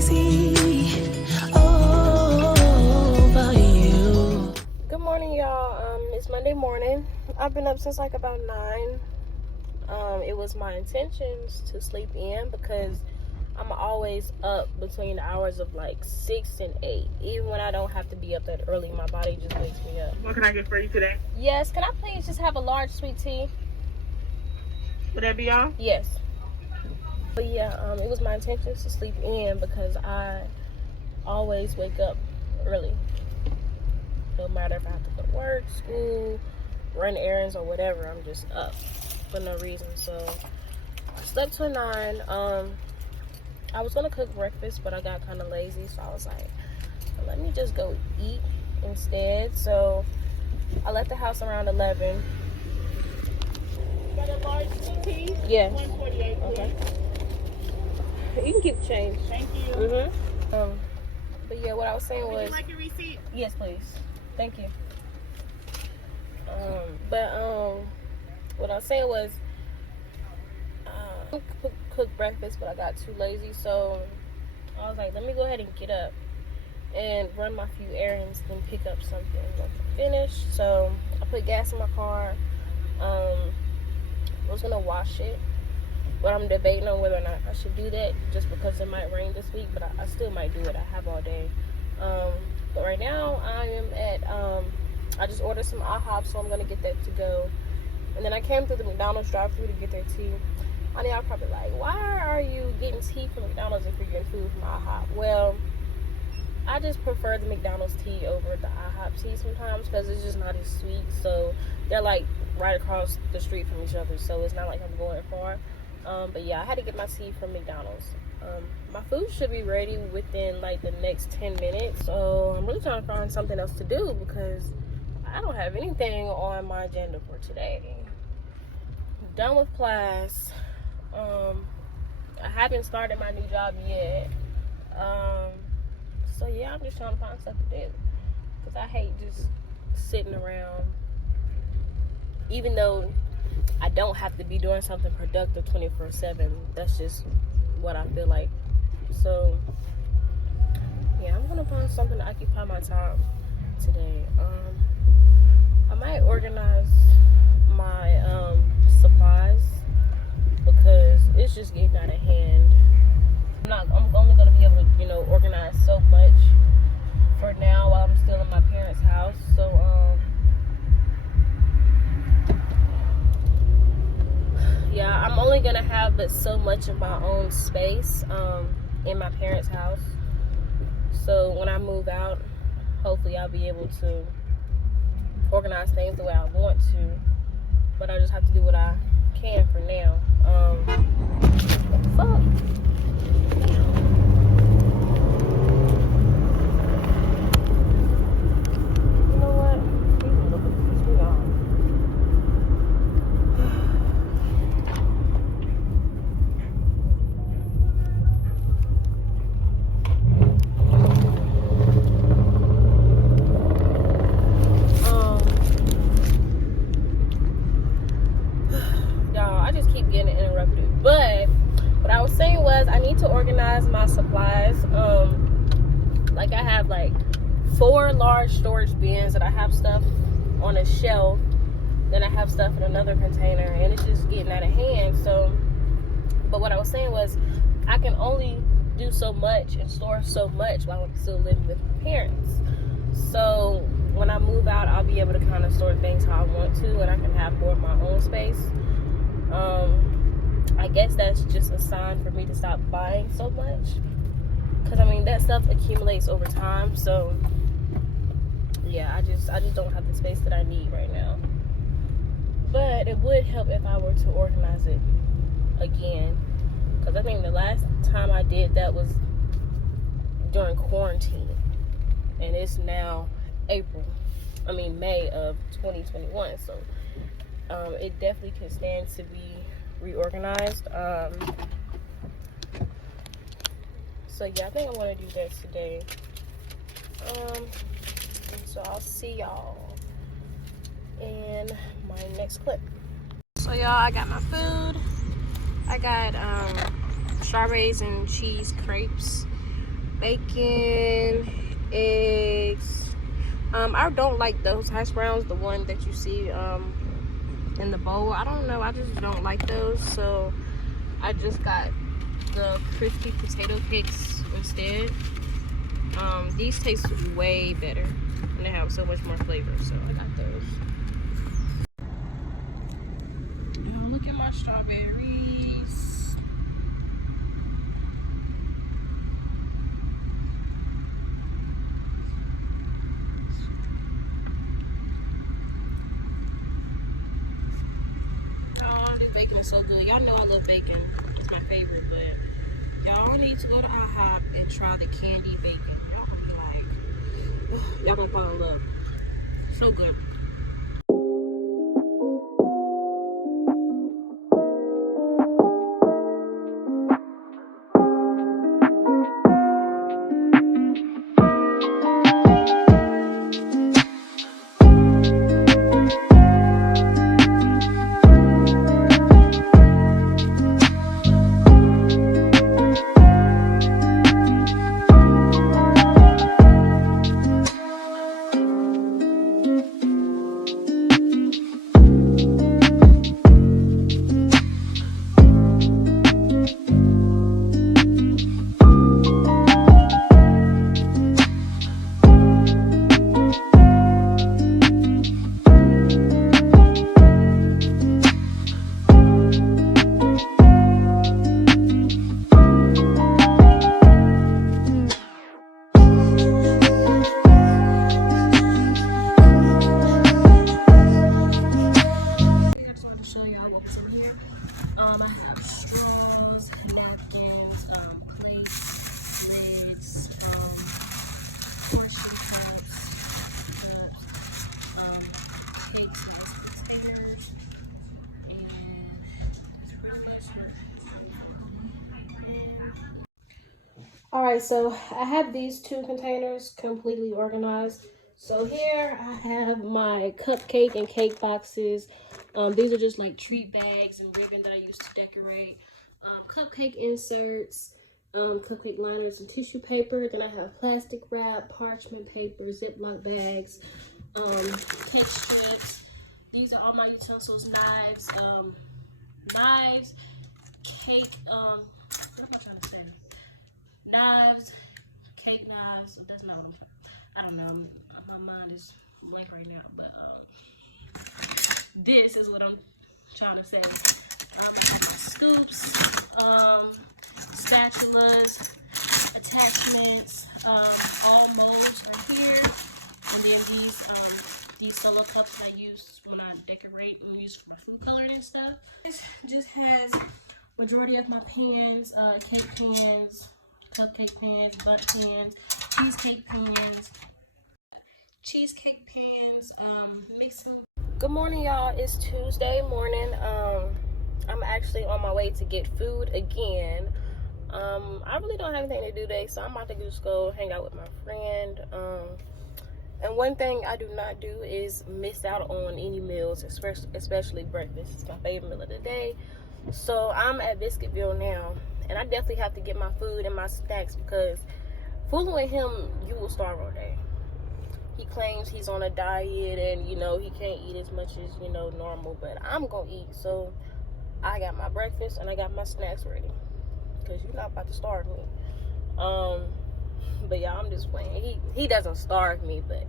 crazy over you. Good morning, y'all. It's Monday morning. I've been up since like about 9. It was my intentions to sleep in because I'm always up between the hours of like 6 and 8. Even when I don't have to be up that early, my body just wakes me up. What can I get for you today? Yes, can I please just have a large sweet tea? Would that be all? Yes. But yeah, it was my intentions to sleep in because I always wake up early. No matter if I have to go to work, school, run errands, or whatever, I'm just up for no reason. So I slept till 9. I was gonna cook breakfast, but I got kind of lazy, so I was like, let me just go eat instead. So I left the house around 11. Got a large tea? Yes. 148, please. Okay. You can keep the change. Thank you. But yeah, what I was saying Would was, you like your receipt? yes, please. Thank you. What I was saying was, cook breakfast, but I got too lazy, so I was like, let me go ahead and get up and run my few errands, then pick up something once I finish. So I put gas in my car. I was gonna wash it, but I'm debating on whether or not I should do that, just because it might rain this week. But I still might do it. I have all day. But right now I am at I just ordered some IHOP, so I'm gonna get that to go. And then I came through the McDonald's drive-thru to get their tea. I know y'all probably like, why are you getting tea from McDonald's if you're getting food from IHOP? Well, I just prefer the McDonald's tea over the IHOP tea sometimes because it's just not as sweet. So they're like right across the street from each other, so it's not like I'm going far. But yeah, I had to get my tea from McDonald's. My food should be ready within like the next 10 minutes. So I'm really trying to find something else to do because I don't have anything on my agenda for today. I'm done with class. I haven't started my new job yet. So yeah, I'm just trying to find stuff to do because I hate just sitting around. Even though I don't have to be doing something productive 24/7, that's just what I feel like. So yeah, I'm gonna find something to occupy my time today. I might organize my supplies because it's just getting out of hand. I'm only gonna be able to, organize so much for now while I'm still in my parents' house. So yeah, I'm only gonna have but so much of my own space in my parents' house. So when I move out, hopefully I'll be able to organize things the way I want to. But I just have to do what I can for now. What the fuck? My supplies. Like I have like 4 large storage bins that I have stuff on a shelf, then I have stuff in another container, and it's just getting out of hand. So, but what I was saying was I can only do so much and store so much while I'm still living with my parents. So when I move out, I'll be able to kind of store things how I want to, and I can have more of my own space. I guess that's just a sign for me to stop buying so much, because I mean that stuff accumulates over time. So yeah, I just don't have the space that I need right now. But it would help if I were to organize it again, because I think the last time I did that was during quarantine, and it's now May of 2021. So it definitely can stand to be reorganized. So yeah, I think I'm gonna do that today. So I'll see y'all in my next clip. So y'all, I got my food. I got strawberries and cheese crepes. bacon, eggs. I don't like those hash browns, the one that you see in the bowl. I don't know, I just don't like those, so I just got the crispy potato cakes instead. These taste way better and they have so much more flavor, so I got those. Now look at my strawberries. Oh, this bacon is so good. Y'all know I love bacon. It's my favorite, but y'all need to go to IHOP and try the candy bacon. Y'all gonna be like, y'all gonna fall in love. So good. I have straws, napkins, plates, lids, portion cups, cakes, containers, all right, so I have these 2 containers completely organized. So here I have my cupcake and cake boxes. These are just like treat bags and ribbon that I use to decorate. Cupcake inserts, cupcake liners and tissue paper. Then I have plastic wrap, parchment paper, Ziploc bags, cake strips. These are all my utensils, knives, cake, what am I trying to say? Knives, cake knives. That's not what I'm trying. I don't know. My mind is blank right now, but this is what I'm trying to say. Scoops, spatulas, attachments, all molds are here, and then these solo cups that I use when I decorate and use for my food coloring and stuff. This just has majority of my pans, cake pans, cupcake pans, bundt pans, cheesecake pans, mixing. Good morning, y'all. It's Tuesday morning. I'm actually on my way to get food again. I really don't have anything to do today, so I'm about to just go hang out with my friend. And one thing I do not do is miss out on any meals, especially breakfast. It's my favorite meal of the day. So I'm at Biscuitville now, and I definitely have to get my food and my snacks because fooling with him, you will starve all day. He claims he's on a diet and, you know, he can't eat as much as, you know, normal, but I'm gonna eat. So I got my breakfast and I got my snacks ready because you're not about to starve me. But yeah, I'm just playing. He doesn't starve me, but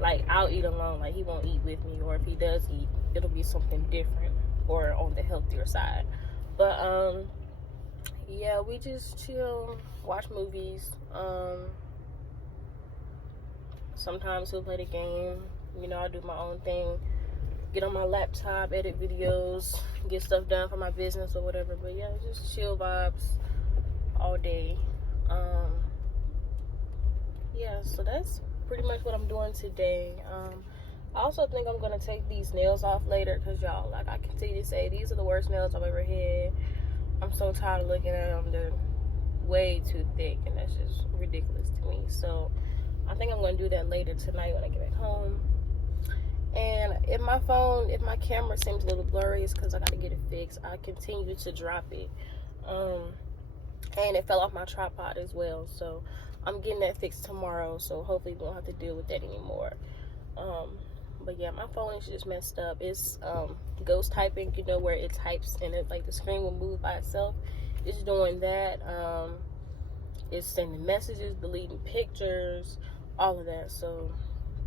like I'll eat alone. Like he won't eat with me, or if he does eat, it'll be something different or on the healthier side. But yeah, we just chill, watch movies. Sometimes he'll play the game. You know, I do my own thing. Get on my laptop, edit videos, get stuff done for my business or whatever. But yeah, just chill vibes all day. Yeah, so that's pretty much what I'm doing today. I also think I'm gonna take these nails off later because y'all, like I continue to say, these are the worst nails I've ever had. I'm so tired of looking at them. They're way too thick and that's just ridiculous to me. So I think I'm gonna do that later tonight when I get back home. And if my camera seems a little blurry, it's because I gotta get it fixed. I continue to drop it. and it fell off my tripod as well. So I'm getting that fixed tomorrow, so hopefully we won't have to deal with that anymore. But yeah, my phone is just messed up. It's ghost typing, you know, where it types and it like the screen will move by itself. It's doing that. It's sending messages, deleting pictures, all of that. So,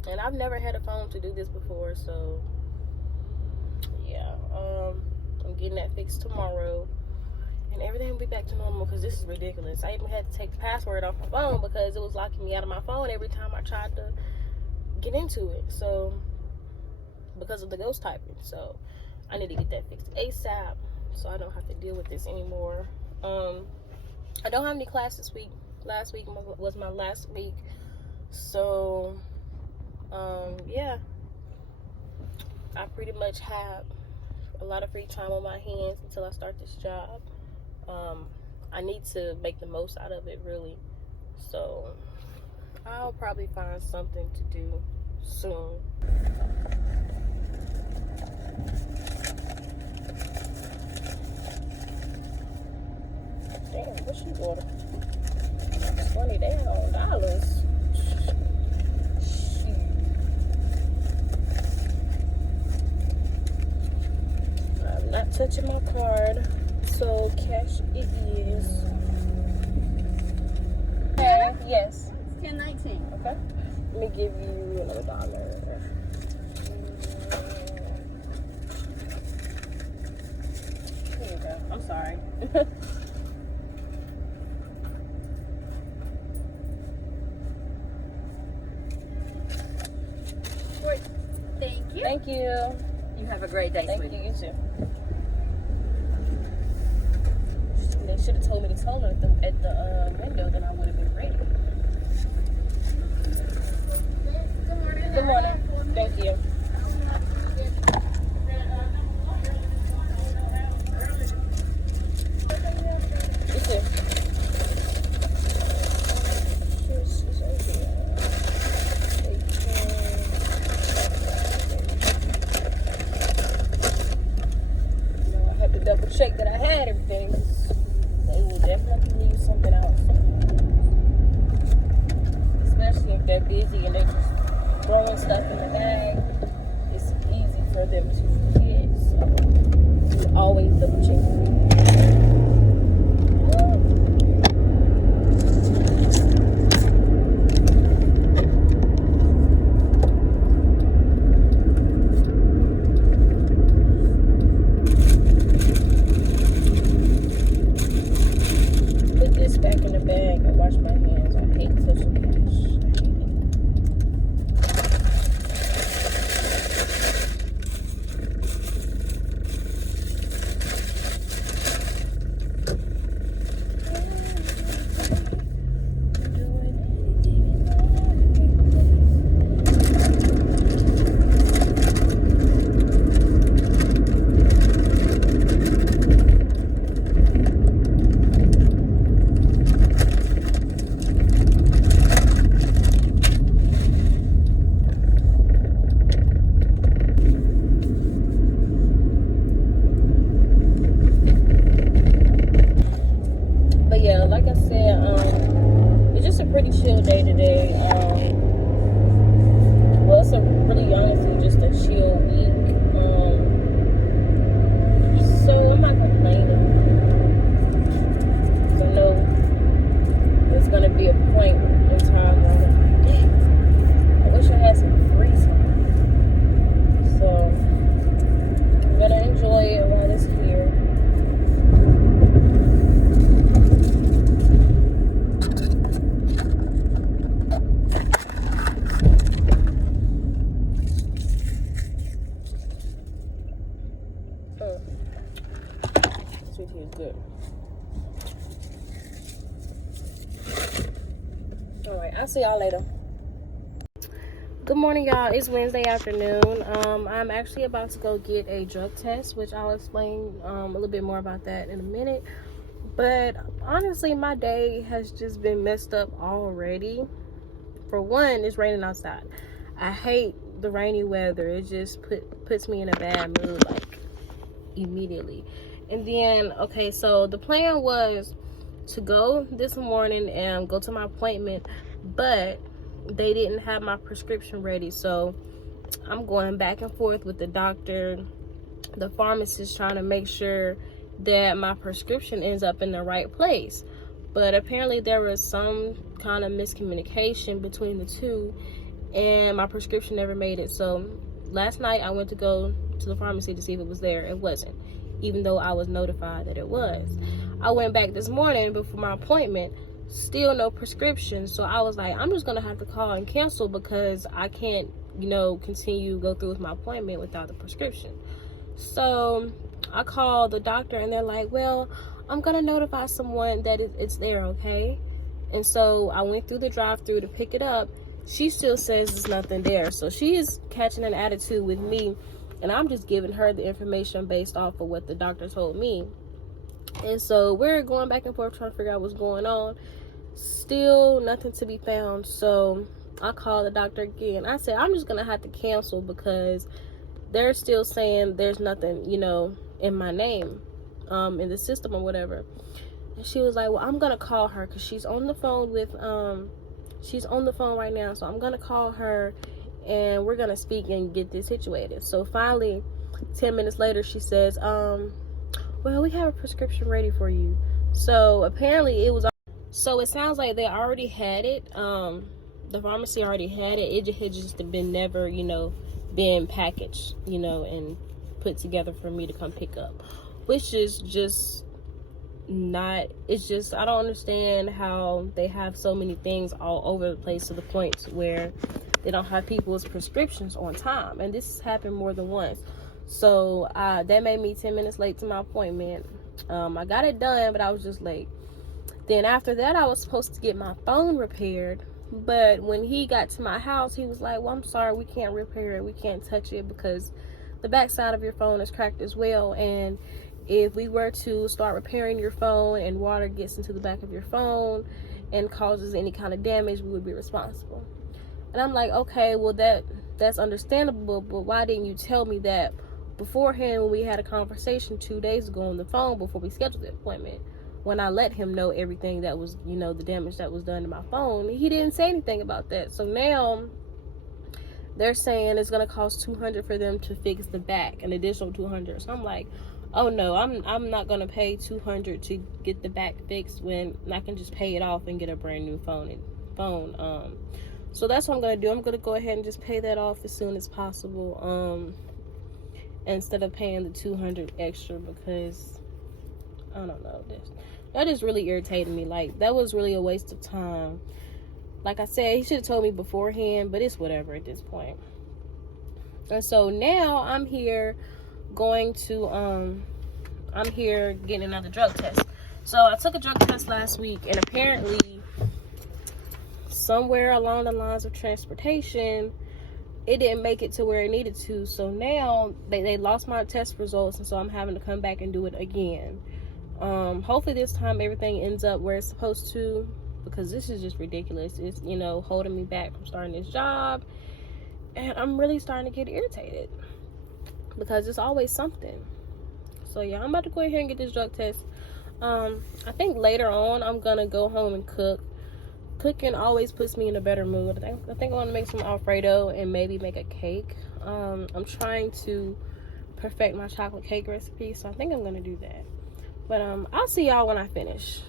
and I've never had a phone to do this before, so yeah, I'm getting that fixed tomorrow, and everything will be back to normal, because this is ridiculous. I even had to take the password off my phone because it was locking me out of my phone every time I tried to get into it, so because of the ghost typing. So I need to get that fixed ASAP so I don't have to deal with this anymore. I don't have any class this week. Last week was my last week, so yeah, I pretty much have a lot of free time on my hands until I start this job. I need to make the most out of it, really. So I'll probably find something to do soon. Damn, what she ordered? $20 damn. I'm not touching my card, so cash it is. Okay, yes. It's $10.19. Okay. Let me give you another $1. Here you go. I'm sorry. Thank you. Thank you. You have a great day, Thank sweetie. you. You too. They should have told me to tell her at the window, then I would have been ready. Good morning. Good morning. Thank you. You too. I had to double check that I had everything. They will definitely leave something out. Especially if they're busy and they're just throwing stuff in the bag. It's easy for them to forget. So you always double check. Put this back in the bag and wash my hands. I hate touching cash. But yeah, like I said, it's just a pretty chill day today. Well, it's a really honestly just a chill week. So I'm not complaining. 'Cause I know there's gonna be a point in time where I'm like, dang, I wish I had some free time. So I'm gonna enjoy it while it's here. Sweet tea is good. Alright, I'll see y'all later. Good morning, y'all. It's Wednesday afternoon. I'm actually about to go get a drug test, which I'll explain a little bit more about that in a minute. But honestly, my day has just been messed up already. For one, it's raining outside. I hate the rainy weather. It just puts me in a bad mood, like, immediately. And then, okay, so the plan was to go this morning and go to my appointment, but they didn't have my prescription ready. So I'm going back and forth with the doctor, the pharmacist, trying to make sure that my prescription ends up in the right place. But apparently there was some kind of miscommunication between the two, and my prescription never made it. So last night I went to go to the pharmacy to see if it was there. It wasn't, even though I was notified that it was. I went back this morning before my appointment, still no prescription. So I was like, I'm just gonna have to call and cancel, because I can't, continue go through with my appointment without the prescription. So I called the doctor, and they're like, well, I'm gonna notify someone that it's there, okay? And so I went through the drive-through to pick it up. She still says there's nothing there. So she is catching an attitude with me, and I'm just giving her the information based off of what the doctor told me. And so we're going back and forth trying to figure out what's going on. Still nothing to be found. So I called the doctor again. I said, I'm just gonna have to cancel, because they're still saying there's nothing, in my name, in the system or whatever. And she was like, well, I'm gonna call her, because she's on the phone right now. So I'm gonna call her, and we're gonna speak and get this situated. So finally, 10 minutes later, she says, well, we have a prescription ready for you. So apparently it sounds like they already had it. The pharmacy already had it. It had just been never, being packaged, and put together for me to come pick up, which is just not, it's just, I don't understand how they have so many things all over the place to the point where they don't have people's prescriptions on time. And this has happened more than once. So that made me 10 minutes late to my appointment. I got it done, but I was just late. Then after that, I was supposed to get my phone repaired. But when he got to my house, he was like, well, I'm sorry, we can't repair it. We can't touch it, because the back side of your phone is cracked as well. And if we were to start repairing your phone and water gets into the back of your phone and causes any kind of damage, we would be responsible. And I'm like, okay, well, that's understandable, but why didn't you tell me that beforehand when we had a conversation 2 days ago on the phone before we scheduled the appointment? When I let him know everything that was, the damage that was done to my phone, he didn't say anything about that. So now they're saying it's gonna cost $200 for them to fix the back, an additional $200. So I'm like, oh no, I'm not gonna pay $200 to get the back fixed when I can just pay it off and get a brand new phone. So that's what I'm gonna do. I'm gonna go ahead and just pay that off as soon as possible, instead of paying the $200 extra, because I don't know, that just really irritated me. Like, that was really a waste of time. Like I said, he should have told me beforehand, but it's whatever at this point. And so now I'm here getting another drug test. So I took a drug test last week, and apparently somewhere along the lines of transportation, it didn't make it to where it needed to. So now they lost my test results, and so I'm having to come back and do it again. Hopefully this time everything ends up where it's supposed to, because this is just ridiculous. It's, holding me back from starting this job, and I'm really starting to get irritated, because it's always something. So yeah, I'm about to go ahead and get this drug test. I think later on I'm gonna go home and cook. Cooking always puts me in a better mood. I think I want to make some Alfredo and maybe make a cake. I'm trying to perfect my chocolate cake recipe, so I think I'm gonna do that. But I'll see y'all when I finish.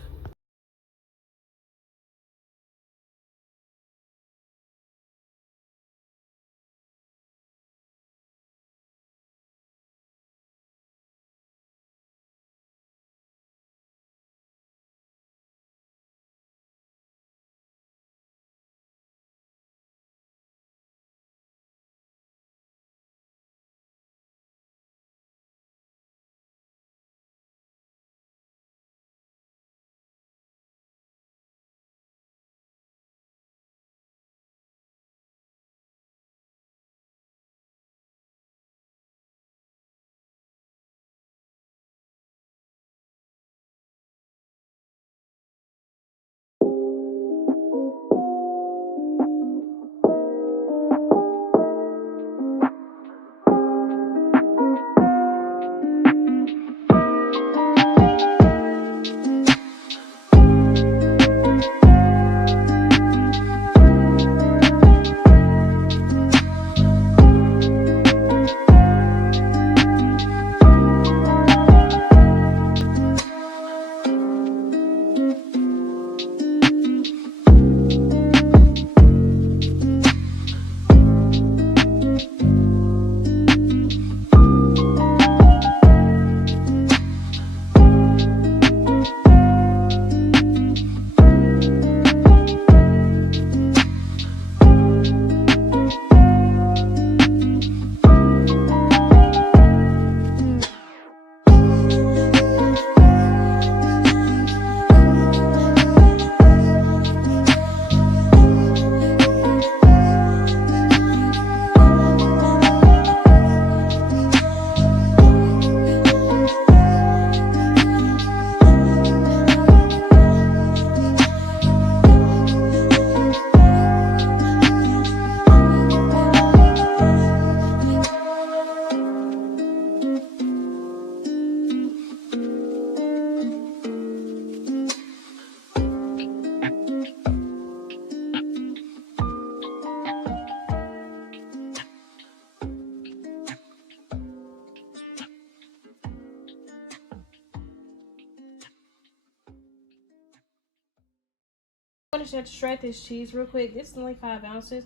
actually have to shred this cheese real quick. This is only 5 ounces,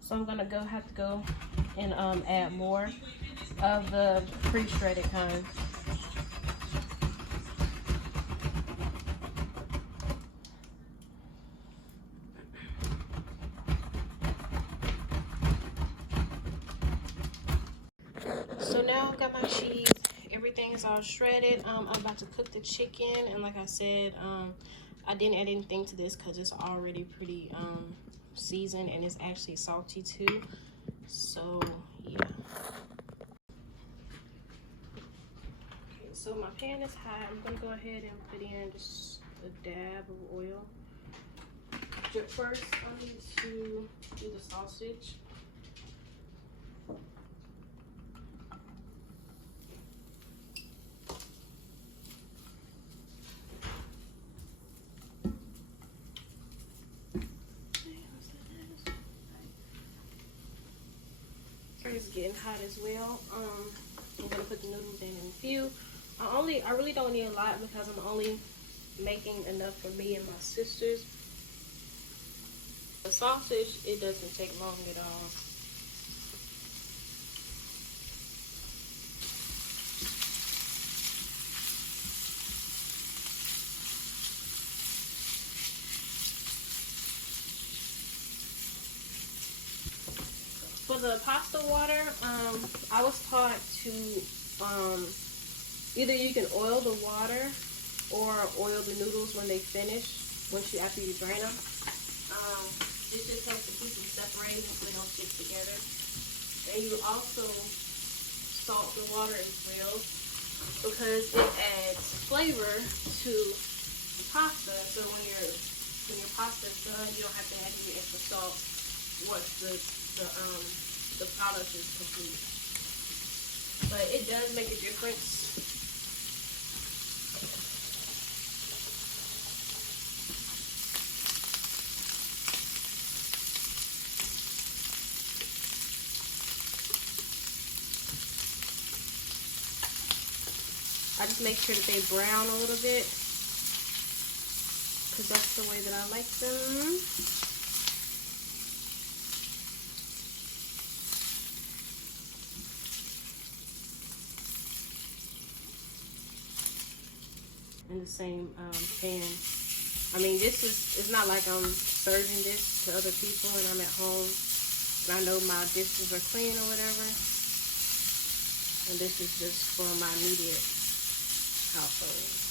so I'm gonna have to go and add more of the pre-shredded kind. So now I've got my cheese. Everything is all shredded. I'm about to cook the chicken, and like I said, I didn't add anything to this because it's already pretty seasoned, and it's actually salty too. So yeah. Okay, so my pan is hot. I'm gonna go ahead and put in just a dab of oil. But first, I need to do the sausage. It's getting hot as well. I'm gonna put the noodles in a few. I really don't need a lot because I'm only making enough for me and my sisters. The sausage, it doesn't take long at all. For the pasta water, I was taught to either you can oil the water or oil the noodles when they finish, after you drain them. This just helps to keep them separated so they don't stick together. And you also salt the water as well because it adds flavor to pasta. So when your pasta is done, you don't have to add any extra salt once the product is complete. But it does make a difference. I just make sure that they brown a little bit because that's the way that I like them. In the same pan. I mean, it's not like I'm serving this to other people and I'm at home and I know my dishes are clean or whatever. And this is just for my immediate household.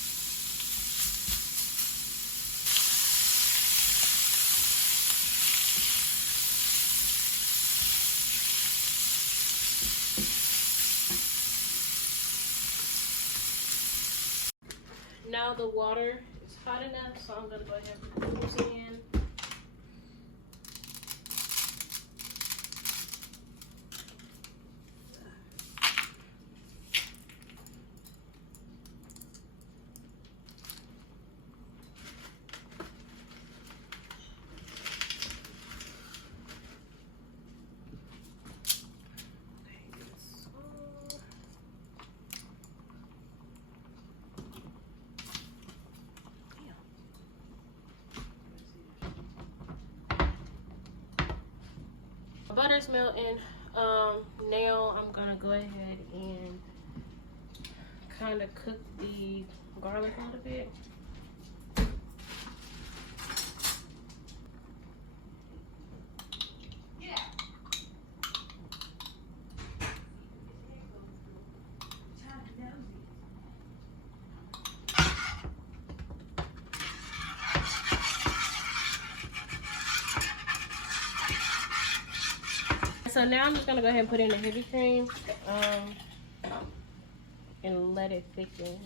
Now the water is hot enough, so I'm gonna go ahead and put the noodles in. Butter's melting. Now I'm gonna go ahead and kind of cook the garlic a little bit. So now I'm just gonna go ahead and put in the heavy cream and let it thicken.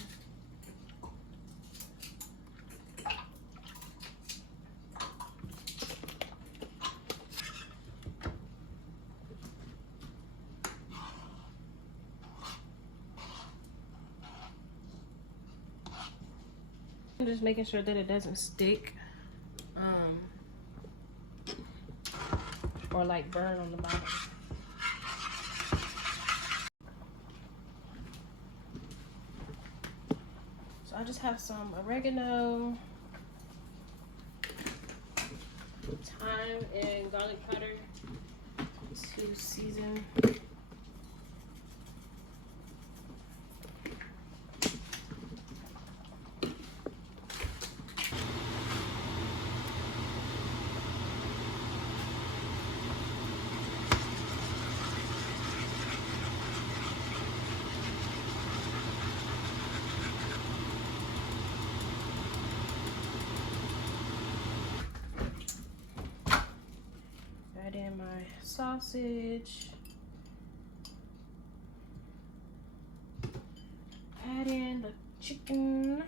I'm just making sure that it doesn't stick or like burn on the bottom. So I just have some oregano, thyme and garlic powder to season. Add in my sausage. Add in the chicken.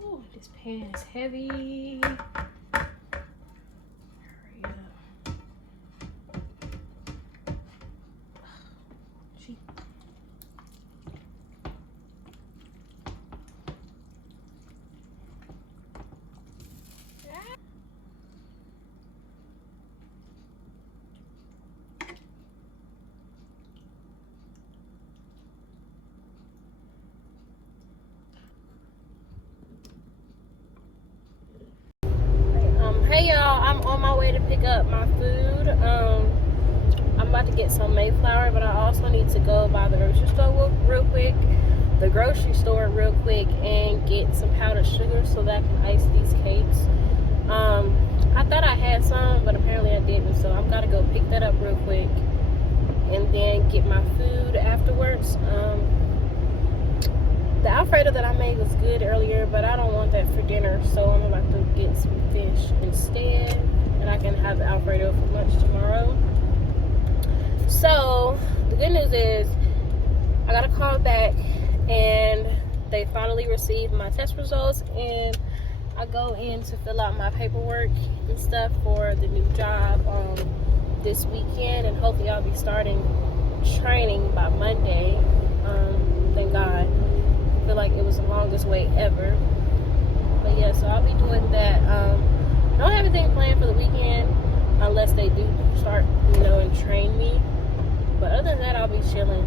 Ooh, this pan is heavy. Hey y'all, I'm on my way to pick up my food. I'm about to get some Mayflower, but I also need to go by the grocery store real quick. And get some powdered sugar so that I can ice these cakes. I thought I had some, but apparently I didn't, so I'm gonna go pick that up real quick and then get my food afterwards. The Alfredo that I made was good earlier, but I don't want that for dinner, so I'm about to get some fish instead, and I can have the Alfredo for lunch tomorrow. So the good news is I got a call back, and they finally received my test results, and I go in to fill out my paperwork and stuff for the new job this weekend, and hopefully I'll be starting training by Monday. Thank God. I feel like it was the longest wait ever. But yeah, so I'll be doing that. I don't have anything planned for the weekend unless they do start, and train me. But other than that, I'll be chilling.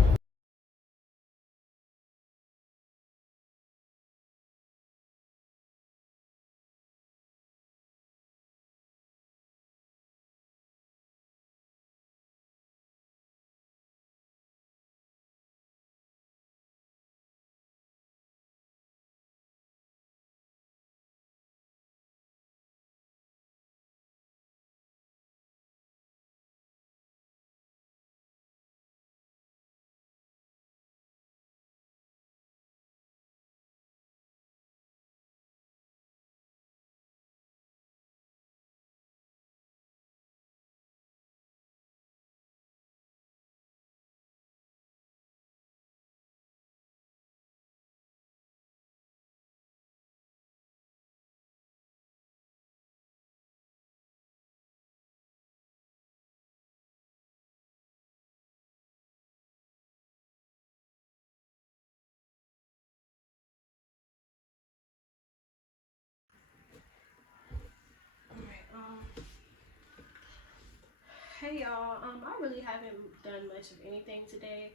Hey y'all, I really haven't done much of anything today.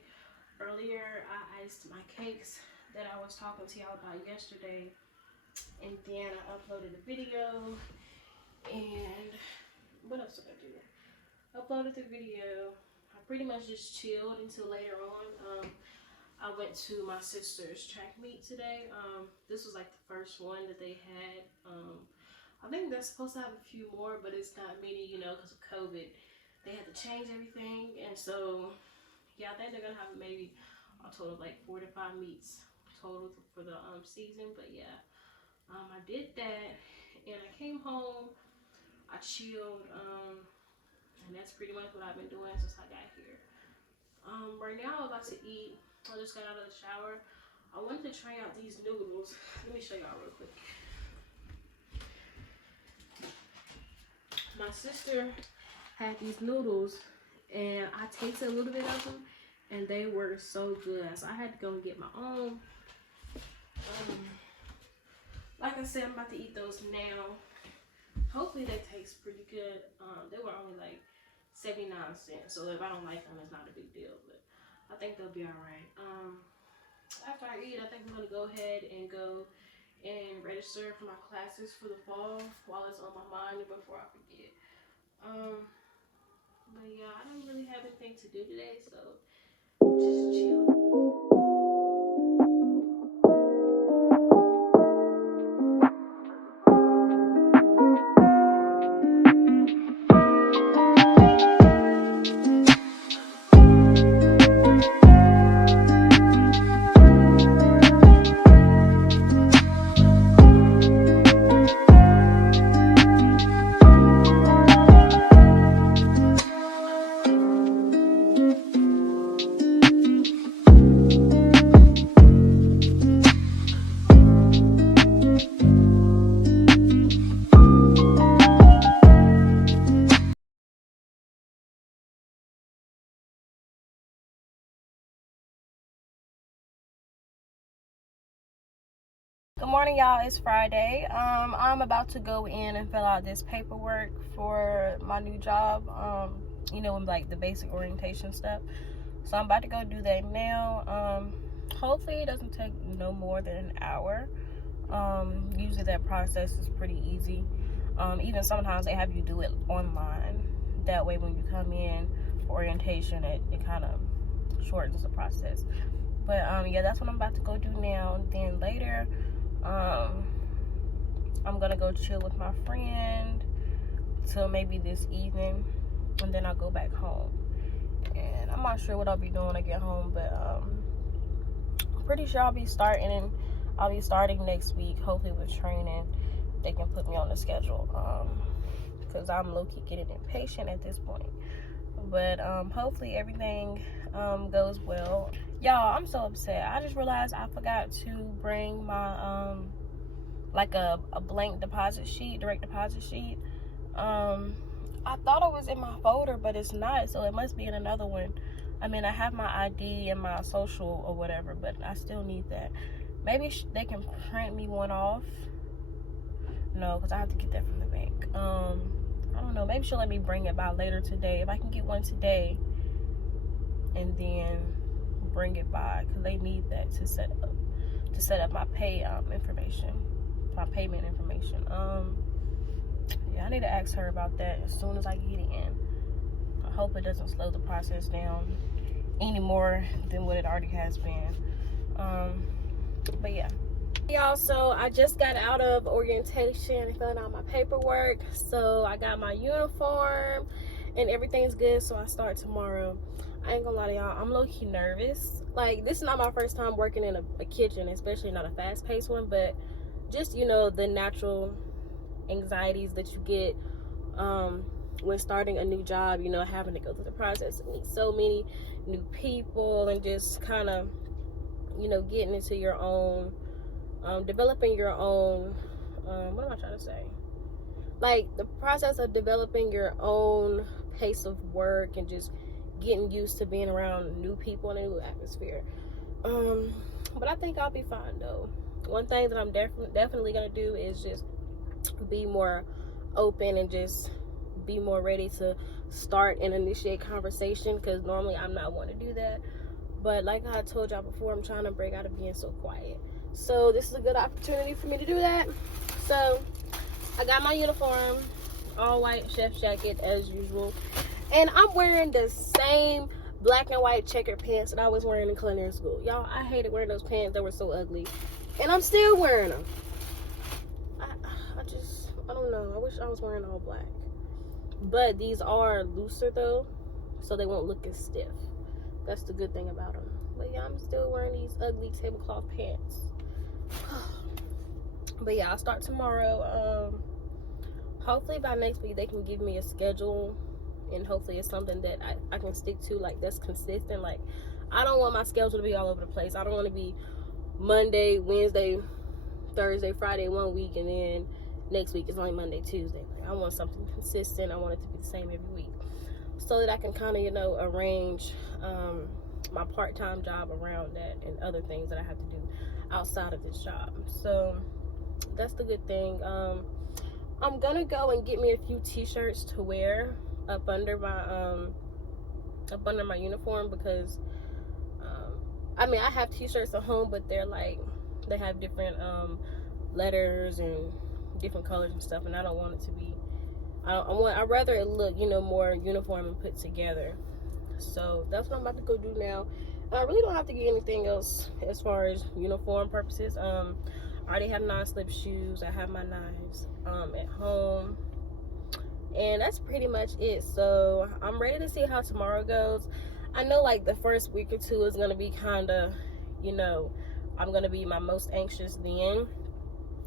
Earlier, I iced my cakes that I was talking to y'all about yesterday, and then I uploaded a video, and what else did I do? Uploaded the video. I pretty much just chilled until later on. I went to my sister's track meet today. This was like the first one that they had. I think they're supposed to have a few more, but it's not many, because of COVID. They had to change everything, and so yeah, I think they're gonna have maybe a total of like 4 to 5 meets total for the season. But yeah, I did that, and I came home. I chilled, and that's pretty much what I've been doing since I got here. Right now I'm about to eat. I just got out of the shower. I wanted to try out these noodles. Let me show y'all real quick. My sister had these noodles, and I tasted a little bit of them, and they were so good. So I had to go and get my own. Like I said, I'm about to eat those now. it's pretty good. They were only like 79 cents, so if I don't like them, it's not a big deal, but I think they'll be all right. After I eat, I think I'm gonna go ahead and go and register for my classes for the fall while it's on my mind and before I forget. But yeah, I don't really have anything to do today, so just chill. Good morning, y'all. It's Friday. I'm about to go in and fill out this paperwork for my new job. Like the basic orientation stuff. So I'm about to go do that now. Hopefully it doesn't take no more than an hour. Usually that process is pretty easy. Even sometimes they have you do it online. That way when you come in for orientation, it kind of shortens the process. But yeah, that's what I'm about to go do now. And then later, I'm gonna go chill with my friend till maybe this evening, and then I'll go back home. And I'm not sure what I'll be doing when I get home, but I'm pretty sure I'll be starting next week, hopefully with training. They can put me on the schedule, because I'm low-key getting impatient at this point. But hopefully everything goes well. Y'all, I'm so upset. I just realized I forgot to bring my like a blank deposit sheet, direct deposit sheet. I thought it was in my folder, but it's not, so it must be in another one. I mean, I have my ID and my social or whatever, but I still need that. Maybe they can print me one off. No, because I have to get that from the bank. I don't know. Maybe she'll let me bring it by later today. If I can get one today and then bring it by, because they need that to set up my pay information, my payment information. Yeah, I need to ask her about that as soon as I get it in. I hope it doesn't slow the process down any more than what it already has been. But yeah. Y'all, so I just got out of orientation, filling out my paperwork. So I got my uniform and everything's good, so I start tomorrow. I ain't gonna lie to y'all, I'm low-key nervous. Like, this is not my first time working in a kitchen, especially not a fast-paced one, but just, the natural anxieties that you get when starting a new job, having to go through the process and meet so many new people and just kind of, getting into your own, developing your own, what am I trying to say? Like, the process of developing your own pace of work and just getting used to being around new people in a new atmosphere. But I think I'll be fine, though. One thing that I'm definitely going to do is just be more open and just be more ready to start and initiate conversation, because normally I'm not one to do that. But like I told y'all before, I'm trying to break out of being so quiet. So this is a good opportunity for me to do that. So I got my uniform, all white chef jacket as usual. And I'm wearing the same black and white checkered pants that I was wearing in culinary school. Y'all, I hated wearing those pants. They were so ugly. And I'm still wearing them. I don't know. I wish I was wearing all black. But these are looser though, so they won't look as stiff. That's the good thing about them. But yeah, I'm still wearing these ugly tablecloth pants. But yeah, I'll start tomorrow. Hopefully by next week they can give me a schedule, and hopefully it's something that I can stick to, like that's consistent. Like, I don't want my schedule to be all over the place. I don't want to be Monday, Wednesday, Thursday, Friday one week, and then next week it's only Monday, Tuesday. Like, I want something consistent. I want it to be the same every week, so that I can kind of, arrange my part-time job around that and other things that I have to do outside of this job. So that's the good thing. I'm gonna go and get me a few t-shirts to wear up under my uniform, because I mean, I have t-shirts at home, but they're like, they have different letters and different colors and stuff, and I don't want it to be, I'd rather it look, you know, more uniform and put together. So that's what I'm about to go do now. I really don't have to get anything else as far as uniform purposes. I already have non-slip shoes. I have my knives at home, and that's pretty much it. So I'm ready to see how tomorrow goes. I know like the first week or two is gonna be kind of, you know, I'm gonna be my most anxious then,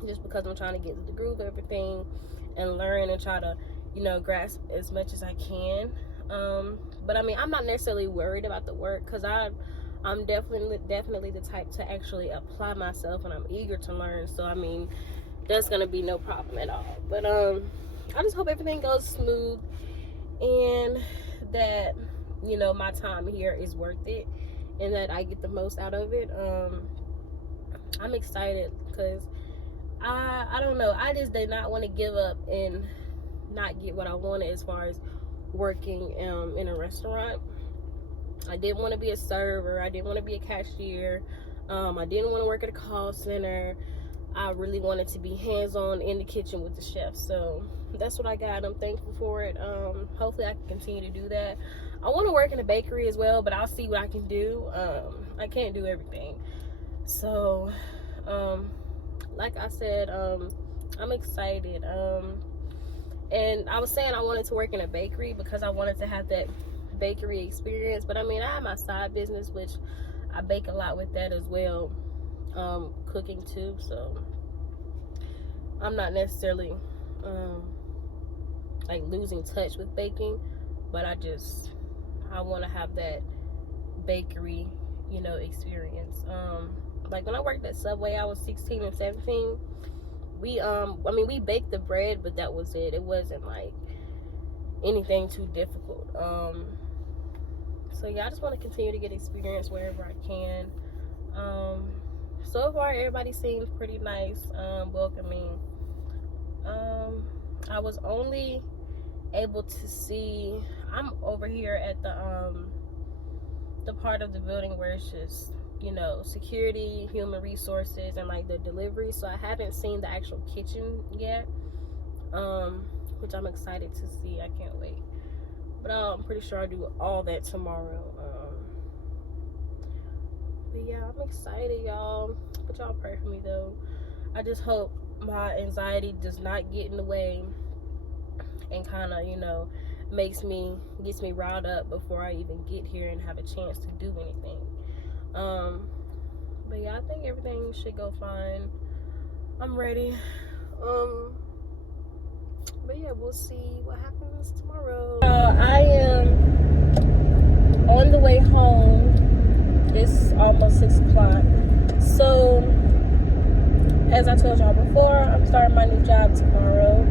just because I'm trying to get to the groove of everything and learn and try to, you know, grasp as much as I can. But I mean, I'm not necessarily worried about the work, because I'm definitely the type to actually apply myself, and I'm eager to learn. So I mean, that's gonna be no problem at all. But I just hope everything goes smooth, and that, you know, my time here is worth it, and that I get the most out of it. I'm excited, because I don't know, I just did not want to give up and not get what I wanted as far as working in a restaurant. I didn't want to be a server. I didn't want to be a cashier. I didn't want to work at a call center. I really wanted to be hands-on in the kitchen with the chef. So that's what I got. I'm thankful for it. Hopefully I can continue to do that. I want to work in a bakery as well, but I'll see what I can do. I can't do everything. So like I said, I'm excited. And I was saying I wanted to work in a bakery because I wanted to have that bakery experience. But I mean, I have my side business, which I bake a lot with that as well, cooking too. So I'm not necessarily like losing touch with baking, but I want to have that bakery, you know, experience. Like when I worked at Subway, I was 16 and 17. I mean, we baked the bread, but that was it. It wasn't like anything too difficult. So yeah, I just want to continue to get experience wherever I can. So far everybody seems pretty nice, welcoming. I was only able to see, I'm over here at the part of the building where it's just, you know, security, human resources, and like the delivery. So I haven't seen the actual kitchen yet, which I'm excited to see. I can't wait. But I'm pretty sure I'll do all that tomorrow. But yeah, I'm excited, y'all. But y'all pray for me though. I just hope my anxiety does not get in the way and kind of, you know, gets me riled up before I even get here and have a chance to do anything. But yeah, I think everything should go fine. I'm ready. But yeah, we'll see what happens tomorrow. I am on the way home. It's almost 6 o'clock. So, as I told y'all before, I'm starting my new job tomorrow.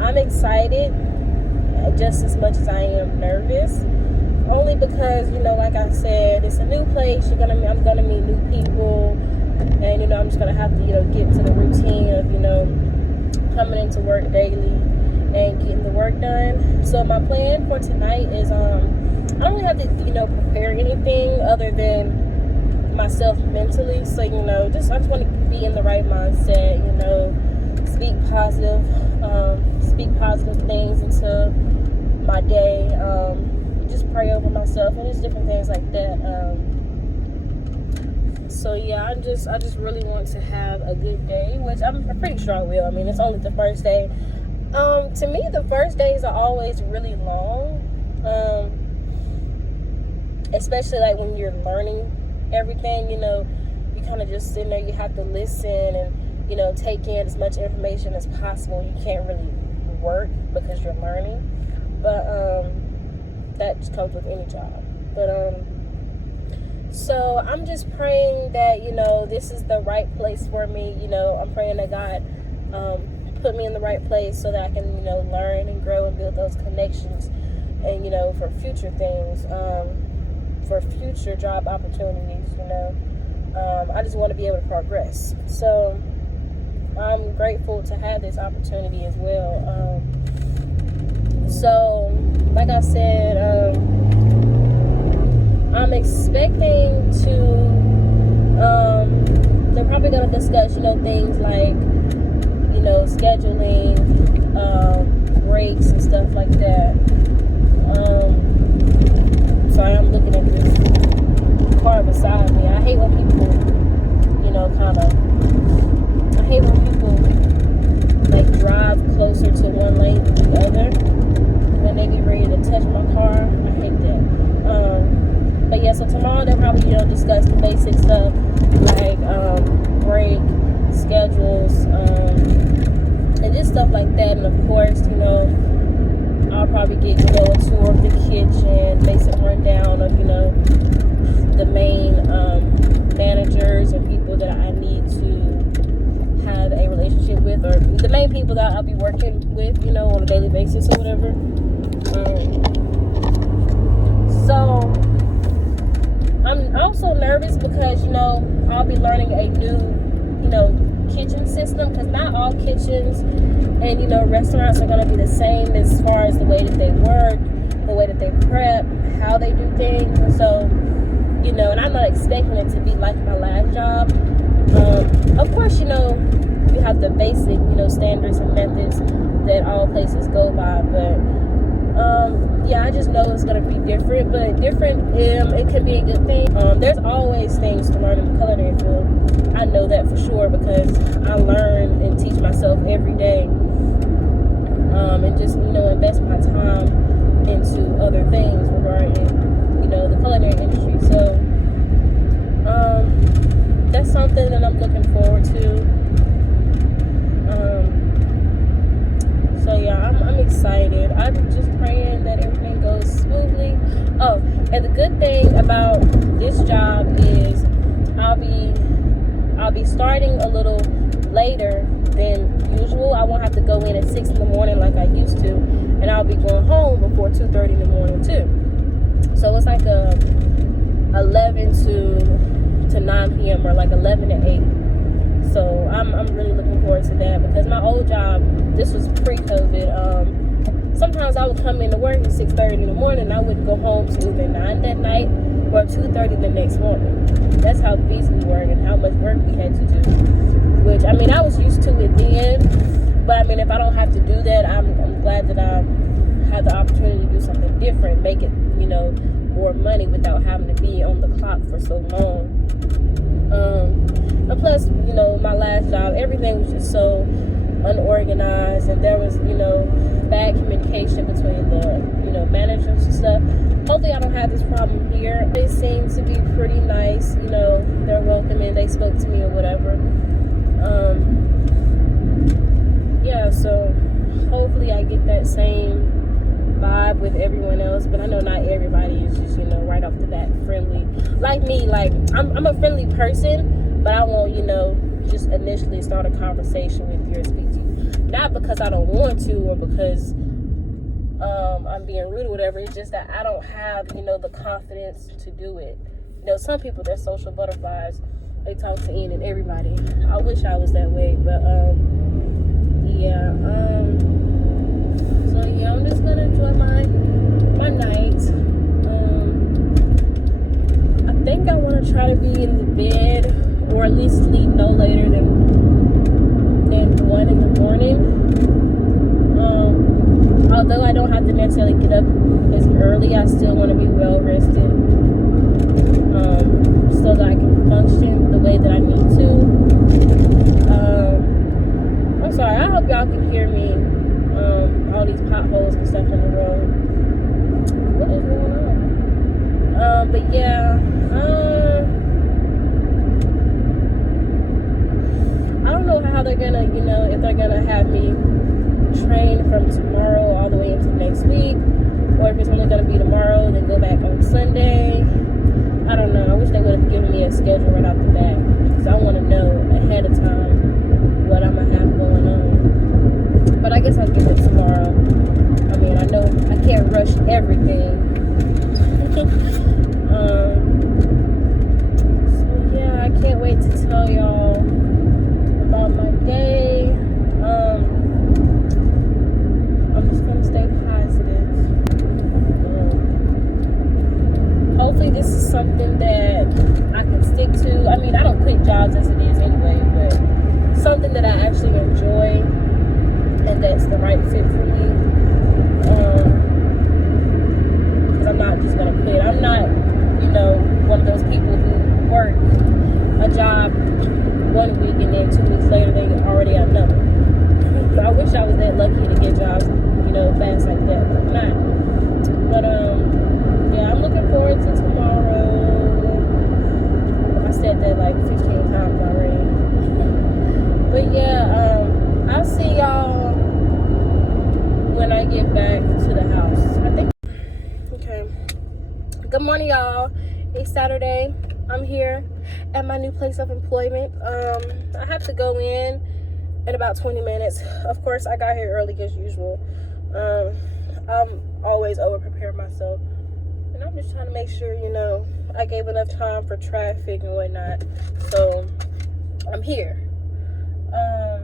I'm excited just as much as I am nervous. Only because, you know, like I said, it's a new place. I'm gonna meet new people, and, you know, I'm just gonna have to, you know, get into the routine of, you know, coming into work daily and getting the work done. So my plan for tonight is I don't really have to, you know, prepare anything other than myself mentally. So, you know, I just want to be in the right mindset, you know, speak positive things into my day, just pray over myself and just different things like that. So yeah, I just really want to have a good day, which I'm pretty sure I will. I mean, it's only the first day. To me, the first days are always really long, especially like when you're learning everything. You know, you kind of just sitting there. You have to listen and, you know, take in as much information as possible. You can't really work because you're learning, but that just comes with any job. But so I'm just praying that, you know, this is the right place for me. You know, I'm praying that God put me in the right place so that I can, you know, learn and grow and build those connections, and, you know, for future things, for future job opportunities. You know, I just want to be able to progress. So I'm grateful to have this opportunity as well. So, like I said, I'm expecting to. They're probably gonna discuss, things like, scheduling, breaks and stuff like that. Sorry, I'm looking at this car beside me. I hate when people, I hate when people like drive closer to one lane than the other. When they be ready to touch my car, I hate that. But yeah, so tomorrow they'll probably, discuss the basic stuff like break schedules, and just stuff like that. And of course, I'll probably get, a tour of the kitchen, basic rundown of, the main managers and people that I need to have a relationship with, or the main people that I'll be working with, on a daily basis or whatever. So I'm also nervous because, I'll be learning a new, kitchen system, because not all kitchens and, restaurants are going to be the same as far as the way that they work, the way that they prep, how they do things. So, and I'm not expecting it to be like my last job. Of course, you have the basic, standards and methods that all places go by, but yeah, I just know it's going to be different, but different, it can be a good thing. There's always things to learn in the culinary field. I know that for sure, because I learn and teach myself every day, and just, invest my time into other things regarding, the culinary industry. So, that's something that I'm looking forward to. So yeah, I'm excited. I'm just praying that everything goes smoothly. Oh, and the good thing about this job is I'll be starting a little later than usual. I won't have to go in at 6 in the morning like I used to, and I'll be going home before 2:30 in the morning too. So it's like a 11 to 9 p.m. or like 11 to 8. So I'm really looking forward to that, because my old job, this was pre-COVID. Sometimes I would come into work at 6:30 in the morning, and I wouldn't go home till either 9 that night or 2:30 the next morning. That's how busy we were and how much work we had to do. Which, I was used to it then, but if I don't have to do that, I'm glad that I had the opportunity to do something different, make it, more money without having to be on the clock for so long. And plus, my last job, everything was just so unorganized, and there was, bad communication between the, managers and stuff. Hopefully I don't have this problem here. They seem to be pretty nice, they're welcoming, they spoke to me or whatever. Yeah, so hopefully I get that same vibe with everyone else, but I know not everybody is just, right off the bat friendly. Like me, I'm a friendly person, but I won't, just initially start a conversation with you or speak to you. Not because I don't want to, or because I'm being rude or whatever. It's just that I don't have, the confidence to do it. Some people, they're social butterflies. They talk to any and everybody. I wish I was that way, but yeah. So yeah, I'm just gonna enjoy my night. I think I want to try to be in the bed, or at least sleep no later than 1 in the morning. Although I don't have to necessarily get up as early, I still want to be well rested, so that I can function the way that I need to. I'm sorry, I hope y'all can hear me. All these potholes and stuff on the road. What is going on? But yeah, I don't know how they're gonna, if they're gonna have me train from tomorrow all the way into next week, or if it's only gonna be tomorrow, then go back on Sunday. I don't know. I wish they would have given me a schedule right off the bat, because I want to know ahead of time what I'm gonna have going on. But I guess I'll give it tomorrow. I know I can't rush everything. So yeah, I can't wait to tell y'all about my day. something that I can stick to. I mean, I don't quit jobs as it is anyway, but something that I actually enjoy and that's the right fit for me. Because I'm not just gonna quit. I'm not, one of those people who work a job 1 week and then 2 weeks later they already have another. I wish I was that lucky to get jobs, fast like that, but I'm not. But yeah, I'm looking forward to tomorrow. I said that like 15 times already. But yeah, I'll see y'all when I get back to the house, I think. Okay. Good morning, y'all. It's Saturday. I'm here at my new place of employment. I have to go in about 20 minutes. Of course, I got here early as usual. I'm always over-prepared myself. And I'm just trying to make sure, I gave enough time for traffic and whatnot. So, I'm here. I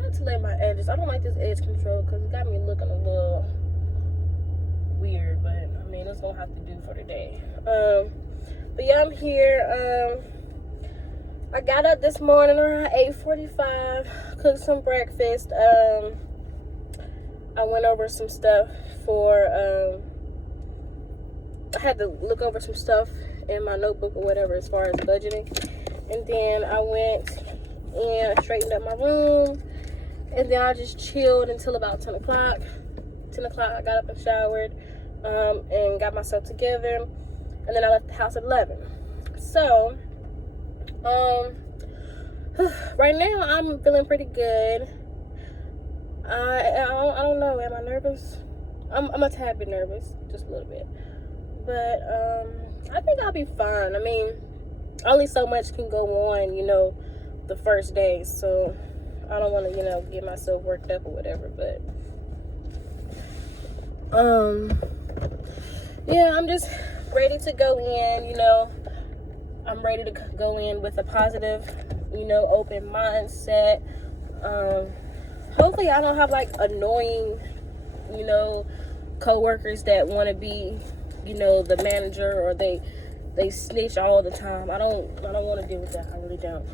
had to lay my edges. I don't like this edge control because it got me looking a little weird. But, I mean, it's going to have to do for today. But, yeah, I'm here. I got up this morning around 8:45, cooked some breakfast. I went over some stuff I had to look over some stuff in my notebook or whatever as far as budgeting. And then I went and straightened up my room. And then I just chilled until about 10 o'clock. 10 o'clock, I got up and showered and got myself together. And then I left the house at 11. So, right now I'm feeling pretty good. I don't know, am I nervous? I'm a tad bit nervous, just a little bit, but I think I'll be fine. I mean, only so much can go on, the first day, so I don't want to, get myself worked up or whatever, but yeah, I'm just ready to go in. I'm ready to go in with a positive, open mindset. Hopefully I don't have like annoying, co-workers that want to be, the manager, or they snitch all the time. I don't want to deal with that. I really don't.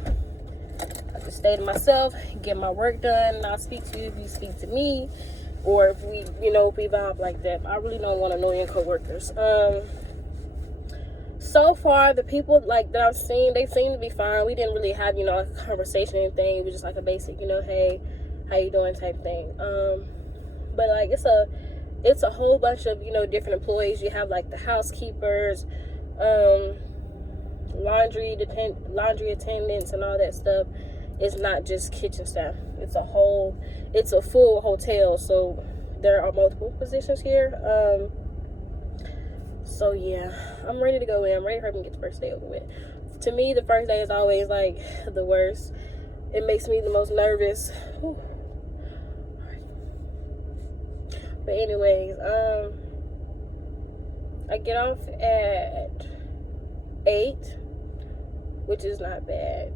I can stay to myself, get my work done, and I'll speak to you if you speak to me, or if we, if we vibe like that. I really don't want annoying co-workers. So far, the people that I've seen, they seem to be fine. We didn't really have, a conversation or anything. It was just like a basic, hey, how you doing type thing. But like it's a whole bunch of, different employees. You have like the housekeepers, laundry attendants and all that stuff. It's not just kitchen staff. It's a full hotel. So there are multiple positions here. So yeah, I'm ready to go in. I'm ready for him to get the first day over with. To me, the first day is always like the worst. It makes me the most nervous. Whew. But anyways, I get off at 8, which is not bad.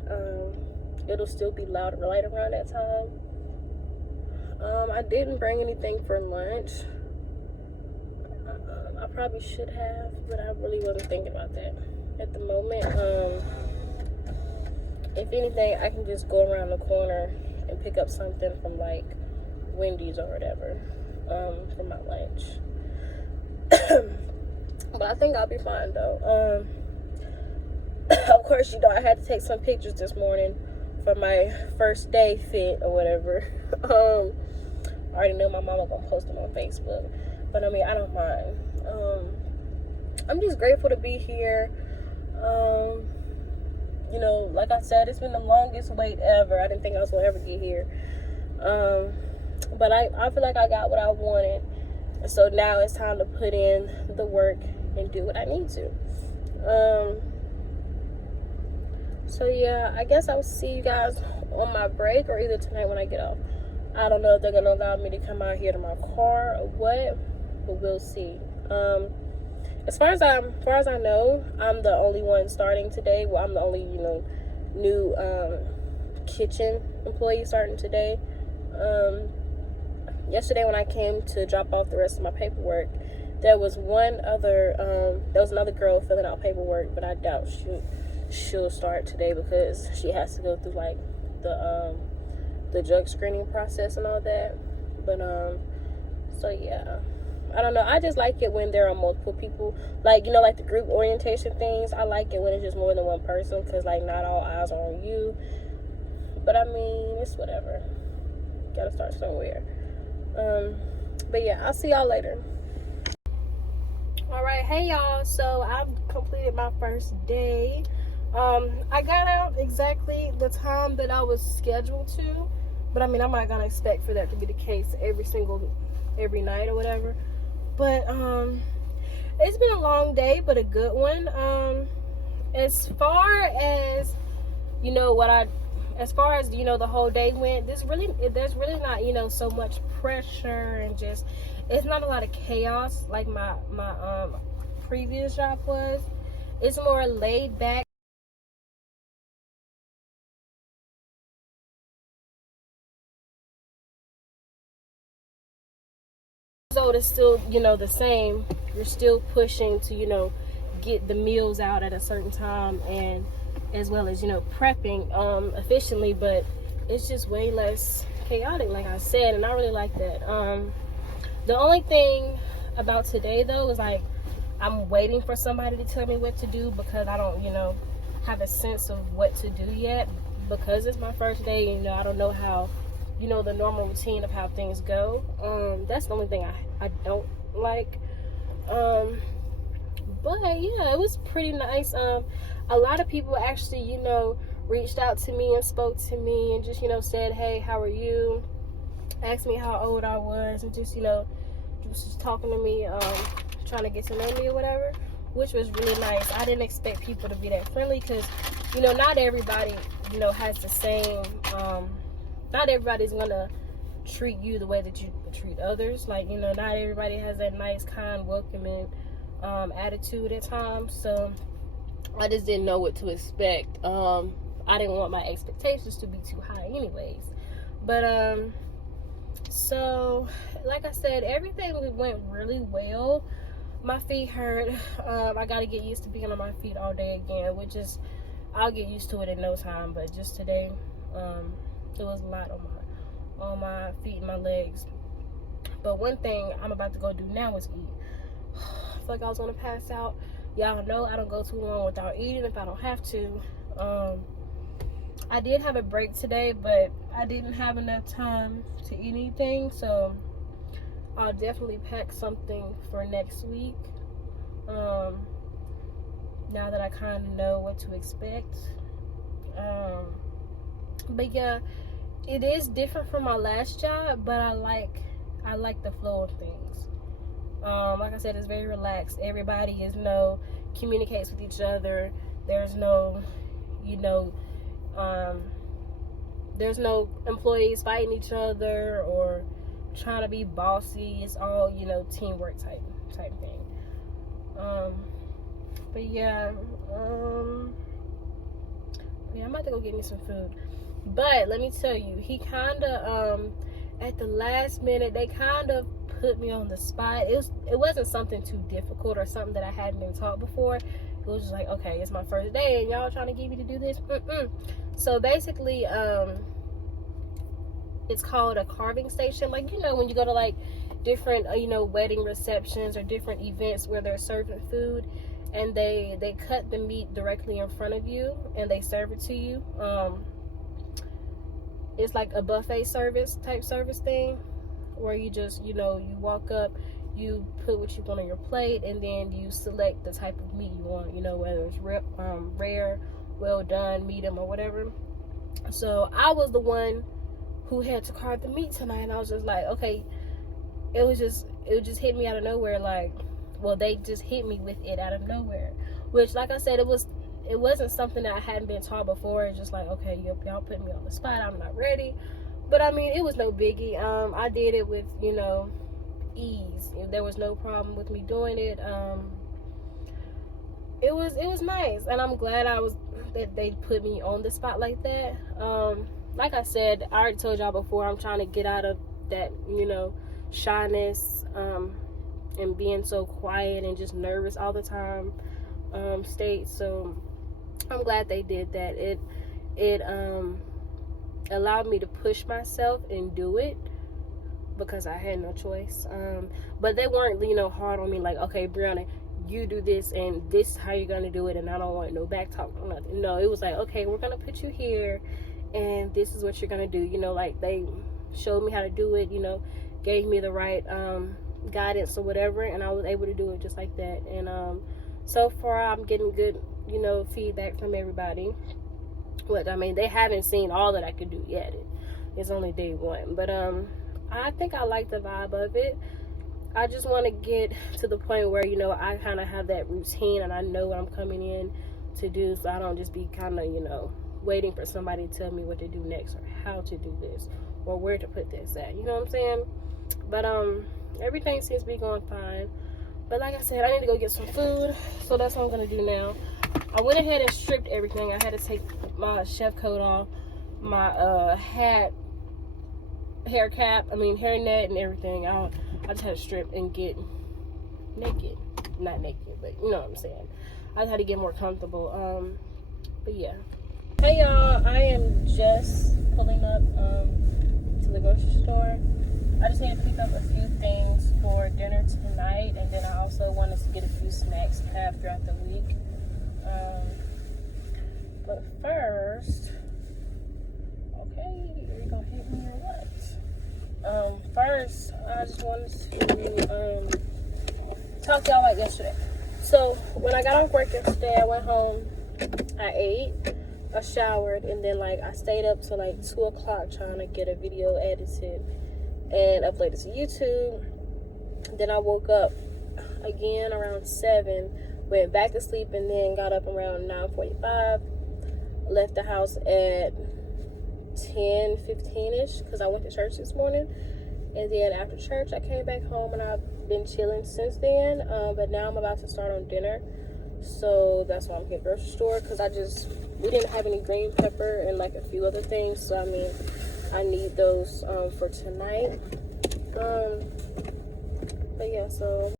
It'll still be light around that time. I didn't bring anything for lunch. I probably should have, but I really wasn't thinking about that at the moment. If anything, I can just go around the corner and pick up something from like Wendy's or whatever for my lunch. But I think I'll be fine though. Of course, I had to take some pictures this morning for my first day fit or whatever. I already know my mama gonna post them on Facebook, but I mean, I don't mind. I'm just grateful to be here. Like I said, it's been the longest wait ever. I didn't think I was gonna ever get here. But I feel like I got what I wanted. And so now it's time to put in the work and do what I need to. So yeah, I guess I will see you guys on my break, or either tonight when I get off. I don't know if they're gonna allow me to come out here to my car or what, but we'll see. As far as I know, I'm the only one starting today. Well, I'm the only, new kitchen employee starting today. Yesterday when I came to drop off the rest of my paperwork, there was another girl filling out paperwork, but I doubt she'll start today because she has to go through like the drug screening process and all that. But so yeah, I don't know. I just like it when there are multiple people, like, you know, like the group orientation things. I like it when it's just more than one person, because like not all eyes are on you. But I mean, it's whatever. Gotta start somewhere. But yeah, I'll see y'all later. Alright, hey y'all. So I've completed my first day. I got out exactly the time that I was scheduled to. But I mean, I'm not gonna expect for that to be the case every night or whatever. But it's been a long day, but a good one. As far as you know the whole day went, there's really not, you know, so much pressure, and just it's not a lot of chaos like my previous job was. It's more laid back. So it's still, you know, the same. You're still pushing to, you know, get the meals out at a certain time, and as well as, you know, prepping efficiently, but it's just way less chaotic, like I said, and I really like that. The only thing about today though is like I'm waiting for somebody to tell me what to do, because I don't, you know, have a sense of what to do yet, because it's my first day. You know, I don't know how, you know, the normal routine of how things go. That's the only thing I don't like. But yeah, it was pretty nice. A lot of people actually, you know, reached out to me and spoke to me and just, you know, said, hey, how are you? Asked me how old I was, and just, you know, just talking to me, trying to get to know me or whatever, which was really nice. I didn't expect people to be that friendly, because, you know, not everybody, you know, has the same, not everybody's gonna treat you the way that you treat others. Like, you know, not everybody has that nice, kind, welcoming attitude at times. So I just didn't know what to expect. I didn't want my expectations to be too high anyways. But so like I said, everything went really well. My feet hurt. I gotta get used to being on my feet all day again, which is, I'll get used to it in no time. But just today, there was a lot on my feet and my legs. But one thing I'm about to go do now is eat. I feel like I was gonna pass out. Y'all know I don't go too long without eating if I don't have to. I did have a break today, but I didn't have enough time to eat anything, so I'll definitely pack something for next week. Now that I kind of know what to expect. But yeah, it is different from my last job, but I like the flow of things. Like I said, it's very relaxed. Everybody communicates with each other. There's no, you know, there's no employees fighting each other or trying to be bossy. It's all, you know, teamwork type thing. But yeah, I'm about to go get me some food. But let me tell you, he kind of at the last minute, they kind of put me on the spot. It wasn't something too difficult or something that I hadn't been taught before. It was just like, okay, it's my first day and y'all trying to get me to do this. So basically, it's called a carving station. Like, you know, when you go to like different you know, wedding receptions or different events where they're serving food, and they cut the meat directly in front of you and they serve it to you. It's like a buffet service thing, where you just, you know, you walk up, you put what you want on your plate, and then you select the type of meat you want, you know, whether it's rare, well done, medium, or whatever. So I was the one who had to carve the meat tonight, and I was just like, okay, it just hit me out of nowhere. Like, well, they just hit me with it out of nowhere, which, like I said, it wasn't something that I hadn't been taught before. It's just like, okay, y'all put me on the spot, I'm not ready. But I mean, it was no biggie. I did it with, you know, ease. There was no problem with me doing it. It was nice, and I'm glad that they put me on the spot like that. Like I said, I already told y'all before, I'm trying to get out of that, you know, shyness and being so quiet and just nervous all the time state. So I'm glad they did that. It allowed me to push myself and do it because I had no choice. But they weren't, hard on me like, okay, Brianna, you do this and this is how you're gonna do it, and I don't want no back talk or nothing. No, it was like, okay, we're gonna put you here and this is what you're gonna do. Like they showed me how to do it, gave me the right guidance or whatever, and I was able to do it just like that. And so far I'm getting good, feedback from everybody. But I mean, they haven't seen all that I could do yet. It's only day one, but I think I like the vibe of it. I just want to get to the point where, I kind of have that routine and I know what I'm coming in to do, so I don't just be kind of, waiting for somebody to tell me what to do next or how to do this or where to put this at. You know what I'm saying? But everything seems to be going fine. But like I said, I need to go get some food, so that's what I'm going to do now. I went ahead and stripped everything. I had to take my chef coat off, my hat, hair net and everything. I just had to strip and get naked. Not naked, but you know what I'm saying. I just had to get more comfortable. But yeah. Hey y'all, I am just pulling up to the grocery store. I just need to pick up a few things for dinner tonight, and then I also wanted to get a few snacks to have throughout the week. But first, okay, you're gonna hit me or what? First, I just wanted to talk to y'all about yesterday. So when I got off work yesterday, I went home, I ate, I showered, and then I stayed up till 2 o'clock trying to get a video edited and uploaded to YouTube. Then I woke up again around 7, went back to sleep, and then got up around 9:45. Left the house at 10:15ish because I went to church this morning, and then after church I came back home and I've been chilling since then. But now I'm about to start on dinner, so that's why I'm here at the grocery store, because we didn't have any green pepper and a few other things, so I mean I need those for tonight. But yeah, so